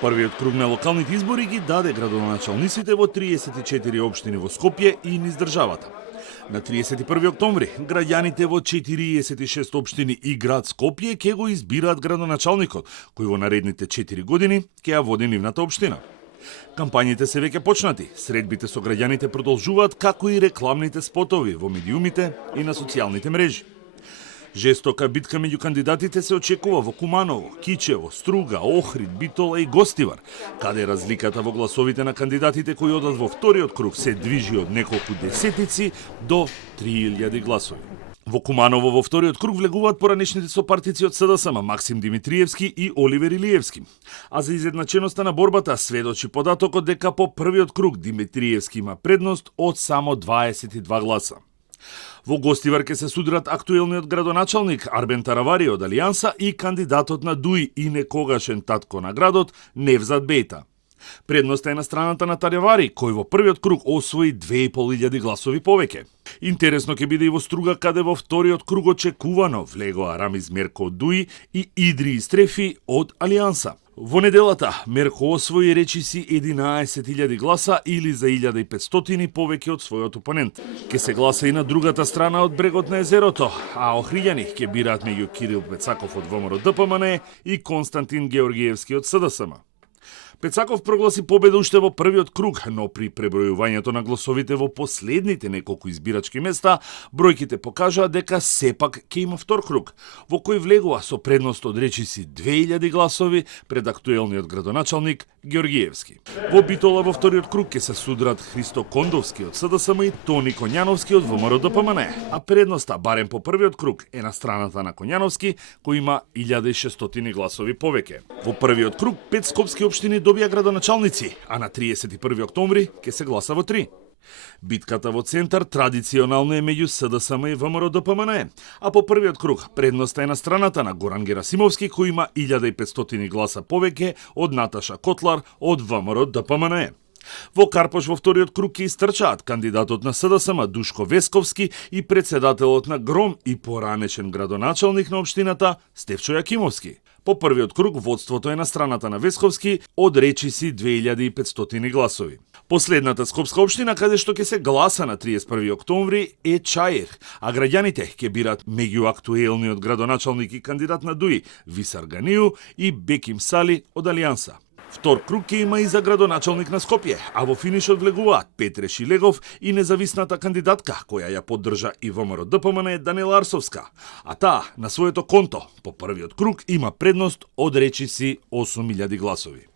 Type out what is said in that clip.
Првиот круг на локалните избори ги даде градоначалниците во 34 општини во Скопје и низ државата. На 31 октомври, граѓаните во 46 општини и град Скопје ќе го избираат градоначалникот, кој во наредните 4 години ќе ја води нивната општина. Кампањите се веќе почнати, средбите со граѓаните продолжуваат, како и рекламните спотови во медиумите и на социјалните мрежи. Жестока битка меѓу кандидатите се очекува во Куманово, Кичево, Струга, Охрид, Битола и Гостивар, каде разликата во гласовите на кандидатите кои одат во вториот круг се движи од неколку десетици до 3000 гласови. Во Куманово во вториот круг влегуваат поранешните сопартици од СДСМ Максим Димитриевски и Оливер Илиевски. А за изедначеноста на борбата сведочи податокот дека по првиот круг Димитриевски има предност од само 22 гласа. Во Гостивар ќе се судрат актуелниот градоначалник Арбен Таравари од Алијанса и кандидатот на ДУИ и некогашен татко на градот Невзат Бейта. Предноста е на страната на Таравари, кој во првиот круг освои 2500 гласови повеќе. Интересно ќе биде и во Струга, каде во вториот круг очекувано влегоа Рамиз Мерко од ДУИ и Идри Истрефи од Алијанса. Во неделата Мерко освои речиси 11.000 гласа или за 1500 повеќе од својот опонент. Ке се гласа и на другата страна од брегот на езерото, а охриѓани ќе бираат меѓу Кирил Пецаков од ВМРО ДПМН и Константин Георгиевски од СДСМ. Пецаков прогласи победа уште во првиот круг, но при пребројувањето на гласовите во последните неколку избирачки места, бројките покажаа дека сепак ќе има втор круг, во кој влегува со предност од речиси 2000 гласови пред актуелниот градоначалник Георгиевски. Во Битола во вториот круг ќе се судрат Христо Кондовски од СДСМ и Тони Коњановски од ВМРО ДПМН, а предноста барем по првиот круг е на страната на Коњановски, кој има 1600 гласови повеќе. Во првиот круг 5 скопски општини добија градоначалници, а на 31 октомври ќе се гласа во 3. Битката во центар традиционално е меѓу СДСМ и ВМРО ДПМН, а по првиот круг предноста е на страната на Горан Герасимовски, кој има 1500 гласа повеќе од Наташа Котлар од ВМРО ДПМН. Во Карпош во вториот круг ќе истрчаат кандидатот на СДСМ Душко Весковски и председателот на ГРОМ и поранешен градоначалник на општината Стефчо Јакимовски. По првиот круг водството е на страната на Весковски од речиси 2500 гласови. Последната скопска општина каде што ќе се гласа на 31 октомври е Чаир, а граѓаните ќе бират меѓу актуелниот градоначалник и кандидат на ДУИ Висар Ганију и Беким Сали од Алијанса. Втор круг ќе има и за градоначалник на Скопје, а во финишот влегуваат Петре Шилегов и независната кандидатка, која ја поддржа и ВМРО ДПМН Данила Арсовска. А таа на своето конто по првиот круг има предност од речиси 8000 гласови.